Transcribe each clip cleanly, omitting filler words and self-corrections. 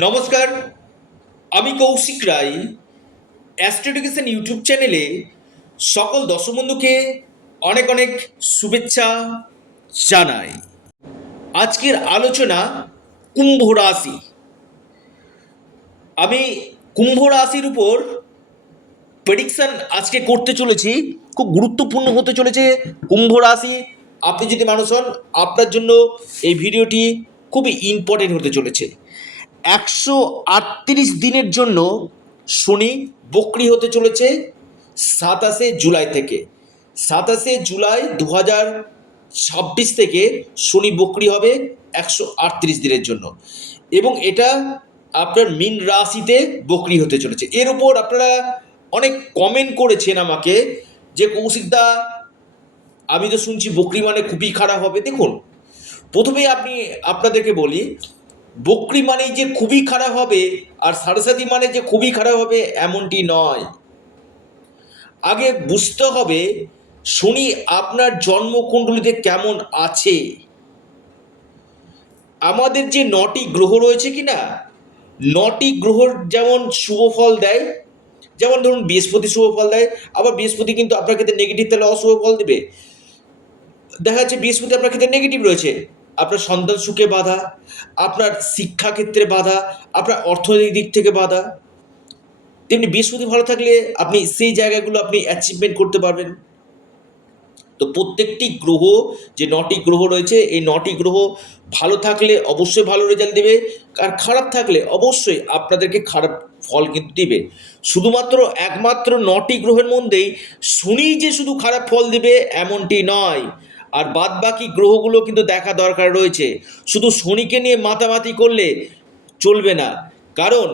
নমস্কার, আমি কৌশিক রায়। Astro education YouTube চ্যানেলে সকল দর্শক বন্ধুকে অনেক অনেক শুভেচ্ছা জানাই। আজকের আলোচনা কুম্ভ রাশি। আমি কুম্ভ রাশির উপর প্রেডিকশন আজকে করতে চলেছি। খুব গুরুত্বপূর্ণ হতে চলেছে কুম্ভ রাশি। আপনি যদি মানুষ হন, আপনার জন্য এই ভিডিওটি খুবই ইম্পর্টেন্ট হতে চলেছে। 138 দিনের জন্য শনি বক্রি হতে চলেছে 27 জুলাই থেকে। 27 জুলাই 2026 থেকে শনি বক্রি হবে 138 দিনের জন্য, এবং এটা আপনার মীন রাশিতে বক্রি হতে চলেছে। এর উপর আপনারা অনেক কমেন্ট করেছেন আমাকে যে কৌশিকদা, আমি তো শুনছি বক্রি মানে খুবই খারাপ হবে। দেখুন, প্রথমেই আপনাদেরকে বলি, বক্রি মানেই যে খুবই খারাপ হবে আর সারসাথী মানে যে খুবই খারাপ হবে এমনটি নয়। আগে বুঝতে হবে শনি আপনার জন্মকুণ্ডলিতে কেমন আছে। আমাদের যে 9টি গ্রহ রয়েছে কি না, 9টি গ্রহর যেমন শুভ ফল দেয়, যেমন ধরুন বৃহস্পতি শুভ ফল দেয়, আবার বৃহস্পতি কিন্তু আপনার ক্ষেত্রে নেগেটিভ, তাহলে অশুভ ফল দেবে। দেখা যাচ্ছে বৃহস্পতি আপনার ক্ষেত্রে নেগেটিভ রয়েছে, আপনার সন্তান সুখে বাধা, আপনার শিক্ষাক্ষেত্রে বাধা, আপনার অর্থনৈতিক দিক থেকে বাধা। তেমনি বৃহস্পতি ভালো থাকলে আপনি সেই জায়গাগুলো আপনি অ্যাচিভমেন্ট করতে পারবেন। তো প্রত্যেকটি গ্রহ, যে 9টি গ্রহ রয়েছে, এই 9টি গ্রহ ভালো থাকলে অবশ্যই ভালো রেজাল্ট দেবে, আর খারাপ থাকলে অবশ্যই আপনাদেরকে খারাপ ফল কিন্তু দিবে। শুধুমাত্র একমাত্র 9টি গ্রহের মধ্যেই শনি যে শুধু খারাপ ফল দেবে এমনটি নয়, আর বাদ বাকি গ্রহগুলো কিন্তু দেখা দরকার রয়েছে। শুধু শনিকে নিয়ে মাতামাতি করলে চলবে না, কারণ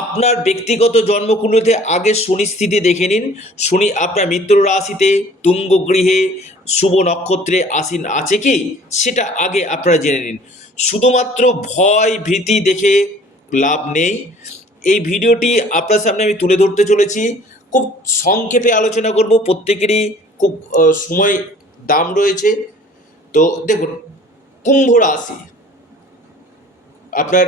আপনার ব্যক্তিগত জন্মকুণ্ডলিতে আগে শনি স্থিতি দেখে নিন। শনি আপনার মিত্র রাশিতে তুঙ্গ গৃহে শুভ নক্ষত্রে আসীন আছে কি, সেটা আগে আপনারা জেনে নিন। শুধুমাত্র ভয় ভীতি দেখে লাভ নেই। এই ভিডিওটি আপনার সামনে আমি তুলে ধরতে চলেছি, খুব সংক্ষেপে আলোচনা করব। প্রত্যেকেরই খুব সময় দাম রয়েছে। তো দেখুন, কুম্ভ রাশি আপনার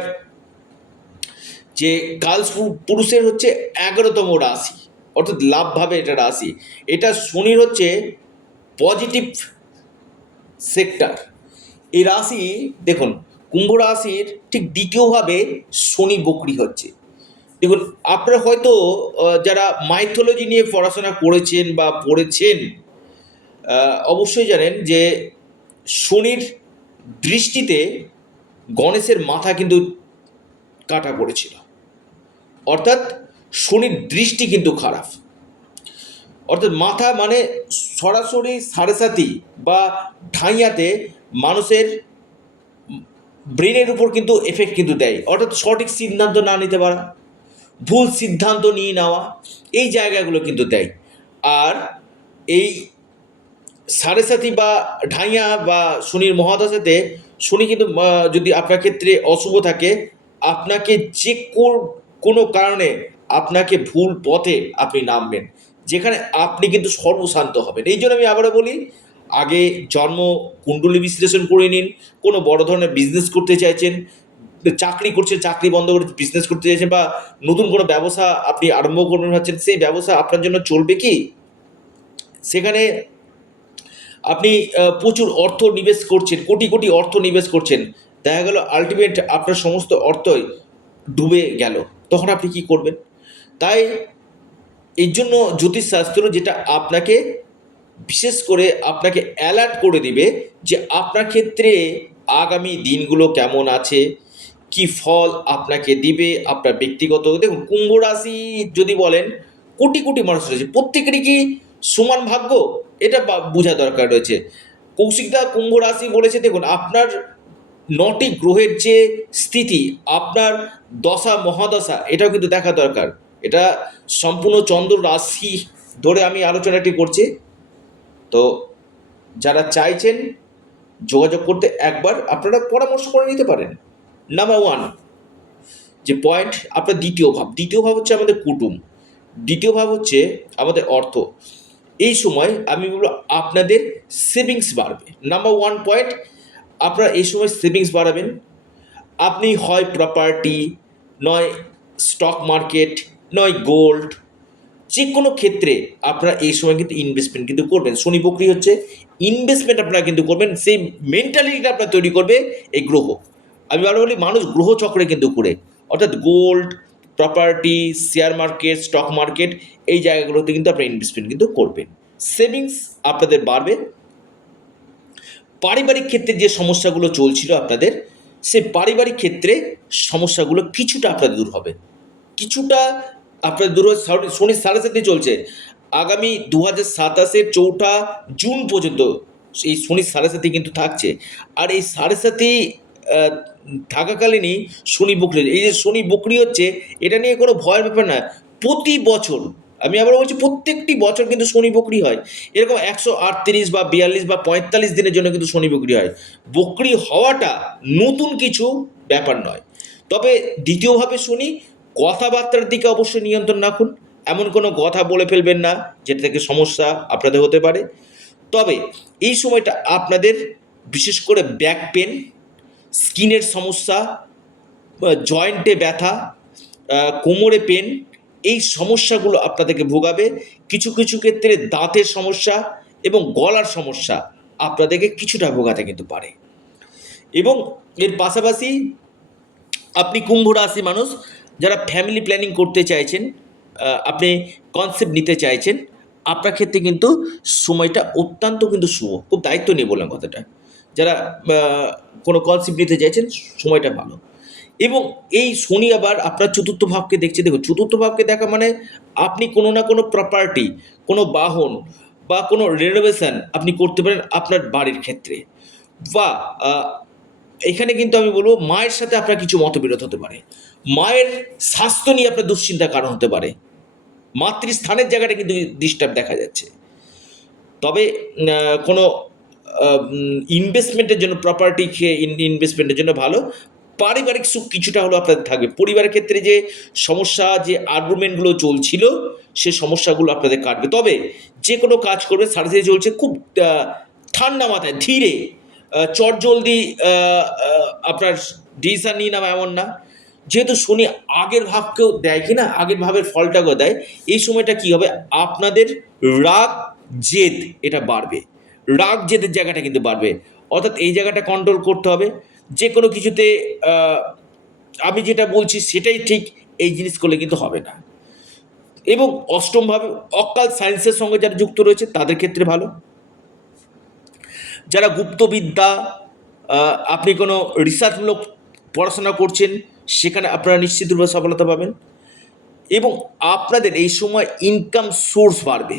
যে কাল পুরুষের হচ্ছে 11তম রাশি, অর্থাৎ লাভভাবে এটা রাশি। এটা শনির হচ্ছে পজিটিভ সেক্টর। এই রাশি দেখুন, কুম্ভ রাশির ঠিক দ্বিতীয়ভাবে শনি বক্রি হচ্ছে। দেখুন, আপনারা হয়তো যারা মাইথোলজি নিয়ে পড়াশোনা করেছেন বা পড়েছেন, অবশ্যই জানেন যে শনির দৃষ্টিতে গণেশের মাথা কিন্তু কাটা পড়েছিল, অর্থাৎ শনির দৃষ্টি কিন্তু খারাপ। অর্থাৎ মাথা মানে সরাসরি সাড়ে বা ঠাইয়াতে মানুষের ব্রেনের উপর কিন্তু এফেক্ট কিন্তু দেয়, অর্থাৎ সঠিক সিদ্ধান্ত না নিতে পারা, ভুল সিদ্ধান্ত নিয়ে নেওয়া, এই জায়গাগুলো কিন্তু দেয়। আর এই সাড়ে বা ঢাইয়া বা শনির মহাদশাতে শনি কিন্তু যদি আপনার ক্ষেত্রে অশুভ থাকে, আপনাকে যে কোনো কারণে আপনাকে ভুল পথে আপনি নামবেন, যেখানে আপনি কিন্তু সর্বশান্ত হবেন। এই জন্য আমি আবারও বলি, আগে জন্ম কুণ্ডলী বিশ্লেষণ করে নিন। কোনো বড় ধরনের বিজনেস করতে চাইছেন, চাকরি করছেন, চাকরি বন্ধ করে বিজনেস করতে চাইছেন, বা নতুন কোনো ব্যবসা আপনি আরম্ভ করতে ভাবছেন, সেই ব্যবসা আপনার জন্য চলবে কি, সেখানে আপনি প্রচুর অর্থ নিবেশ করছেন, কোটি কোটি অর্থ নিবেশ করছেন, দেখা গেল আলটিমেট আপনার সমস্ত অর্থই ডুবে গেল, তখন আপনি কি করবেন? তাই এই জন্য জ্যোতিষশাস্ত্র যেটা আপনাকে বিশেষ করে আপনাকে অ্যালার্ট করে দিবে যে আপনার ক্ষেত্রে আগামী দিনগুলো কেমন আছে, কি ফল আপনাকে দিবে আপনার ব্যক্তিগত। দেখুন, কুম্ভ রাশি যদি বলেন, কোটি কোটি মানুষ রয়েছে, প্রত্যেকেরই কি সমান ভাগ্য, এটা বোঝা দরকার রয়েছে। কৌশিকদা কুম্ভ রাশি বলেছে, দেখুন আপনার 9টি গ্রহের যে স্থিতি, আপনার দশা মহাদশা, এটাও কিন্তু দেখা দরকার। এটা সম্পূর্ণ চন্দ্র রাশি ধরে আমি আলোচনাটি করছি। তো যারা চাইছেন যোগাযোগ করতে, একবার আপনারা পরামর্শ করে নিতে পারেন। নাম্বার 1 যে পয়েন্ট, আপনার দ্বিতীয় ভাব হচ্ছে আমাদের কুটুম, দ্বিতীয় ভাব হচ্ছে আমাদের অর্থ। এই সময় আমি বলবো আপনাদের সেভিংস বাড়বে। নাম্বার 1 পয়েন্ট, আপনারা এই সময় সেভিংস বাড়াবেন। আপনি হয় প্রপার্টি নয় স্টক মার্কেট, নয় গোল্ড, যে কোনো ক্ষেত্রে আপনারা এই সময় কিন্তু ইনভেস্টমেন্ট কিন্তু করবেন। শনি বকরি হচ্ছে ইনভেস্টমেন্ট আপনারা কিন্তু করবেন, সেই মেন্টালিটিটা আপনার তৈরি করবে এই গ্রহ। আমি ভালো বলি মানুষ গ্রহ চক্রে কিন্তু ঘুরে, অর্থাৎ gold, property, share market, stock market, এই জায়গাগুলোতে কিন্তু আপনারা ইনভেস্টমেন্ট কিন্তু করবেন। সেভিংস আপনাদের বাড়বে। পারিবারিক ক্ষেত্রে যে সমস্যাগুলো চলছিল আপনাদের, সেই পারিবারিক ক্ষেত্রে সমস্যাগুলো কিছুটা আপনাদের দূর হবে, কিছুটা আপনাদের দূর হবে। শনি সাড়ে সাথে চলছে আগামী 2027-4 জুন পর্যন্ত, এই শনি সাড়ে সাথে কিন্তু থাকছে। আর এই সাড়ে সাথে থাকাকালীনই শনি বকরি, এই যে শনি বকরি হচ্ছে, এটা নিয়ে কোনো ভয়ের ব্যাপার না। প্রতি বছর, আমি আবার বলছি প্রত্যেকটি বছর কিন্তু শনি বকরি হয়। এরকম 138 বা 42 বা 45 দিনের জন্য কিন্তু শনি বকরি হয়। বকরি হওয়াটা নতুন কিছু ব্যাপার নয়। তবে দ্বিতীয়ভাবে শনি, কথাবার্তার দিকে অবশ্যই নিয়ন্ত্রণ রাখুন। এমন কোনো কথা বলে ফেলবেন না যেটা থেকে সমস্যা আপনাদের হতে পারে। তবে এই সময়টা আপনাদের বিশেষ করে ব্যাক পেন, স্কিনের সমস্যা, জয়েন্টে ব্যথা, কোমরে পেন, এই সমস্যাগুলো আপনাদেরকে ভোগাবে। কিছু কিছু ক্ষেত্রে দাঁতের সমস্যা এবং গলার সমস্যা আপনাদেরকে কিছুটা ভোগাতে কিন্তু পারে। এবং এর পাশাপাশি আপনি কুম্ভ রাশি মানুষ যারা ফ্যামিলি প্ল্যানিং করতে চাইছেন, আপনি কনসেপ্ট নিতে চাইছেন, আপনার ক্ষেত্রে কিন্তু সময়টা অত্যন্ত কিন্তু শুভ। খুব দায়িত্ব নিয়ে বললাম কথাটা। যারা কোনো কনসেপ্ট নিতে চাইছেন, সময়টা ভালো। এবং এই শনি আবার আপনার চতুর্থ ভাবকে দেখছে। দেখুন, চতুর্থ ভাবকে দেখা মানে আপনি কোনো না কোনো প্রপার্টি, কোনো বাহন বা কোনো রেনোভেশন আপনি করতে পারেন আপনার বাড়ির ক্ষেত্রে। বা এখানে কিন্তু আমি বলবো মায়ের সাথে আপনার কিছু মতবিরোধ হতে পারে, মায়ের স্বাস্থ্য নিয়ে আপনার দুশ্চিন্তার কারণ হতে পারে, মাতৃস্থানের জায়গাটা কিন্তু ডিস্টার্ব দেখা যাচ্ছে। তবে কোনো ইনভেস্টমেন্টের জন্য, প্রপার্টি ইনভেস্টমেন্টের জন্য ভালো। পারিবারিক সুখ কিছুটা হলেও আপনাদের থাকবে। পরিবারের ক্ষেত্রে যে সমস্যা, যে আর্গুমেন্টগুলো চলছিল, সে সমস্যাগুলো আপনাদের কাটবে। তবে যে কোনো কাজ করবে, সাড়ে সাথে চলছে, খুব ঠান্ডা মাথায় ধীরে, চটজলদি আপনার ডিসিশন নিয়ে নেওয়া এমন না। যেহেতু শনি আগের ভাবকেও দেয়, কি না, আগের ভাবের ফলটাকেও দেয়, এই সময়টা কি হবে, আপনাদের রাগ জেদ এটা বাড়বে, রাগ জেদের জায়গাটা কিন্তু বাড়বে। অর্থাৎ এই জায়গাটা কন্ট্রোল করতে হবে। যে কোনো কিছুতে আমি যেটা বলছি সেটাই ঠিক, এই জিনিস করলে কিন্তু হবে না। এবং অষ্টমভাবে অকাল সায়েন্সের সঙ্গে যারা যুক্ত রয়েছে তাদের ক্ষেত্রে ভালো। যারা গুপ্তবিদ্যা, আপনি কোনো রিসার্চমূলক পড়াশোনা করছেন, সেখানে আপনারা নিশ্চিতভাবে সফলতা পাবেন। এবং আপনাদের এই সময় ইনকাম সোর্স বাড়বে,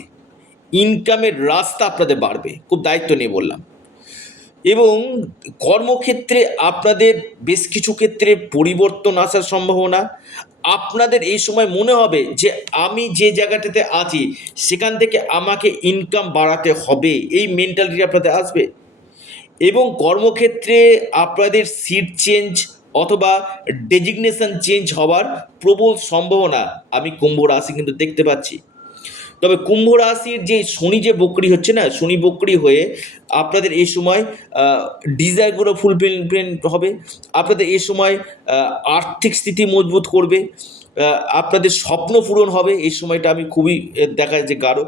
ইনকামের রাস্তা আপনাদের বাড়বে। খুব দায়িত্ব নিয়ে বললাম। এবং কর্মক্ষেত্রে আপনাদের বেশ কিছু ক্ষেত্রে পরিবর্তন আসার সম্ভাবনা। আপনাদের এই সময় মনে হবে যে আমি যে জায়গাটাতে আছি সেখান থেকে আমাকে ইনকাম বাড়াতে হবে, এই মেন্টালিটি আপনাদের আসবে। এবং কর্মক্ষেত্রে আপনাদের সিট চেঞ্জ অথবা ডেজিগনেশন চেঞ্জ হওয়ার প্রবল সম্ভাবনা আমি কুম্ভ রাশি কিন্তু দেখতে পাচ্ছি। তবে কুম্ভ রাশির যে শনি যে বকরি হচ্ছে না, শনি বকরি হয়ে আপনাদের এই সময় ডিজায়ারগুলো ফুলফিলমেন্ট হবে। আপনাদের এই সময় আর্থিক স্থিতি মজবুত করবে, আপনাদের স্বপ্ন পূরণ হবে। এই সময়টা আমি খুবই দেখা যাচ্ছে গাঢ়।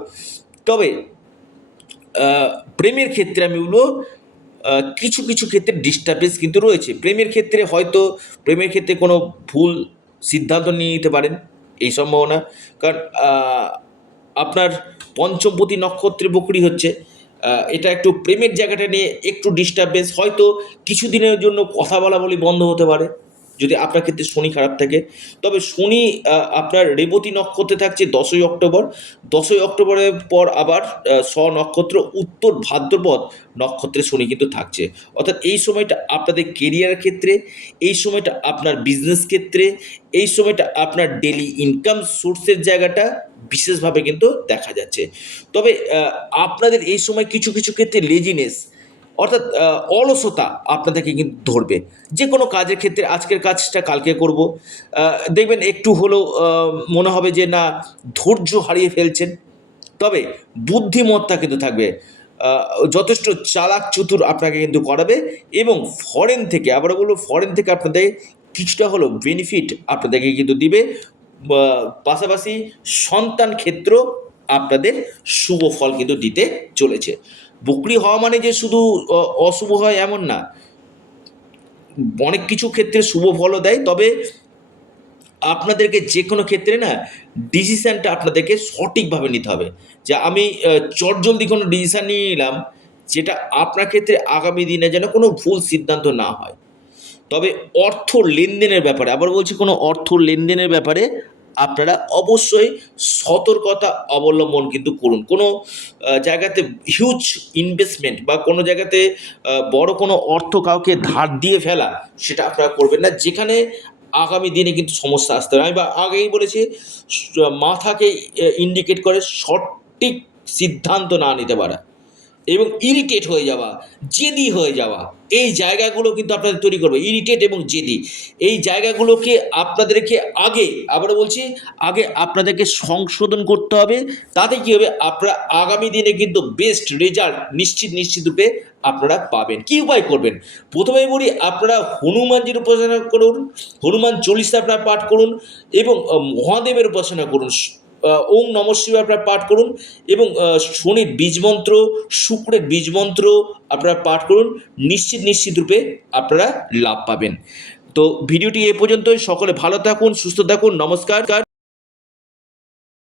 তবে প্রেমের ক্ষেত্রে আমি বলবো কিছু কিছু ক্ষেত্রে ডিস্টার্বেন্স কিন্তু রয়েছে। প্রেমের ক্ষেত্রে হয়তো প্রেমের ক্ষেত্রে কোনো ভুল সিদ্ধান্ত নিয়ে নিতে পারেন, এই সম্ভাবনা। কারণ আপনার পঞ্চমপতি নক্ষত্রে বকরি হচ্ছে, এটা একটু প্রেমের জায়গাটা নিয়ে একটু ডিস্টার্বেন্স, হয়তো কিছুদিনের জন্য কথা বলা বলি বন্ধ হতে পারে যদি আপনার ক্ষেত্রে শনি খারাপ থাকে। তবে শনি আপনার রেবতী নক্ষত্রে থাকছে 10ই অক্টোবর। 10ই অক্টোবরের পর আবার নক্ষত্র উত্তর ভাদ্রপদ নক্ষত্রে শনি কিন্তু থাকছে। অর্থাৎ এই সময়টা আপনাদের কেরিয়ারের ক্ষেত্রে, এই সময়টা আপনার বিজনেস ক্ষেত্রে, এই সময়টা আপনার ডেলি ইনকাম সোর্সের জায়গাটা বিশেষভাবে কিন্তু দেখা যাচ্ছে। তবে আপনাদের এই সময় কিছু কিছু ক্ষেত্রে লেজিনেস, অর্থাৎ অলসতা আপনাদেরকে কিন্তু ধরবে। যে কোনো কাজের ক্ষেত্রে আজকের কাজটা কালকে করব, দেখবেন একটু হলেও মনে হবে যে না, ধৈর্য হারিয়ে ফেলছেন। তবে বুদ্ধিমত্তা কিন্তু থাকবে, যথেষ্ট চালাক চতুর আপনাকে কিন্তু করাবে। এবং ফরেন থেকে, আবারও বলবো, ফরেন থেকে আপনাদের কিছুটা হলো বেনিফিট আপনাদেরকে কিন্তু দিবে। পাশাপাশি সন্তান ক্ষেত্র আপনাদের শুভ ফল কিন্তু দিতে চলেছে। বকরি হওয়া মানে যে শুধু অশুভ হয় এমন না, অনেক কিছু ক্ষেত্রে শুভ ফলও দেয়। তবে আপনাদেরকে যে কোনো ক্ষেত্রে না ডিসিশানটা আপনাদেরকে সঠিকভাবে নিতে হবে। যে আমি চটজলদি কোনো ডিসিশান নিয়ে নিলাম, যেটা আপনার ক্ষেত্রে আগামী দিনে যেন কোনো ভুল সিদ্ধান্ত না হয়। তবে অর্থ লেনদেনের ব্যাপারে, আবার বলছি, কোনো অর্থ লেনদেনের ব্যাপারে আপনারা অবশ্যই সতর্কতা অবলম্বন কিন্তু করুন। কোনো জায়গাতে হিউজ ইনভেস্টমেন্ট বা কোনো জায়গাতে বড় কোনো অর্থ কাউকে ধার দিয়ে ফেলা, সেটা আপনারা করবেন না, যেখানে আগামী দিনে কিন্তু সমস্যা আসতে পারে। আমি আগেই বলেছি, মাথাকে ইন্ডিকেট করে সঠিক সিদ্ধান্ত না নিতে পারা এবং ইরিটেট হয়ে যাওয়া, জেদি হয়ে যাওয়া, এই জায়গাগুলো কিন্তু আপনাদের তৈরি করবে। ইরিটেট এবং জেদি, এই জায়গাগুলোকে আপনাদেরকে আবারও বলছি, আগে আপনাদেরকে সংশোধন করতে হবে। তাতে কী হবে, আপনারা আগামী দিনে কিন্তু বেস্ট রেজাল্ট নিশ্চিত রূপে আপনারা পাবেন। কী উপায় করবেন? প্রথমেই বলি, আপনারা হনুমানজির উপাসনা করুন, হনুমান চল্লিশা আপনারা পাঠ করুন এবং মহাদেবের উপাসনা করুন। ওম নম শিবায় আপনারা পাঠ করুন এবং শনির বীজমন্ত্র, শুক্রের বীজমন্ত্র আপনারা পাঠ করুন। নিশ্চিত রূপে আপনারা লাভ পাবেন। তো ভিডিওটি এ পর্যন্তই। সকলে ভালো থাকুন, সুস্থ থাকুন। নমস্কার।